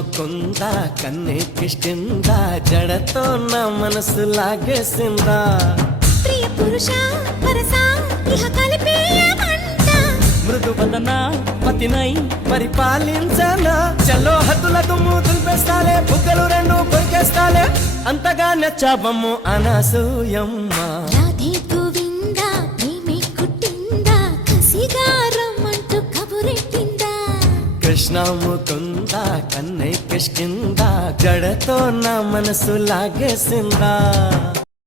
ముకుంద కన్నెక్కిష్టింద జడతో నా మనసు లాగేసిందా ప్రియ పురుష వరస ఇహ కలిపేయమంట మృదు వదన పతినై పరిపాలించనా చలో హద్దులకు మూతులు పెస్తాలే బుగ్గలు రెండు కొరికేస్తాలే అంతగా నచ్చాబమ్ము అనసూయమ్మ రాధే గోవింద ప్రేమే కుట్టిందా కసిగా రమ్మంటూ కబురెట్టిందా కృష్ణ ముకుంద కన్నెక్కిష్టింద జడతో నా మనసు లాగేసిందా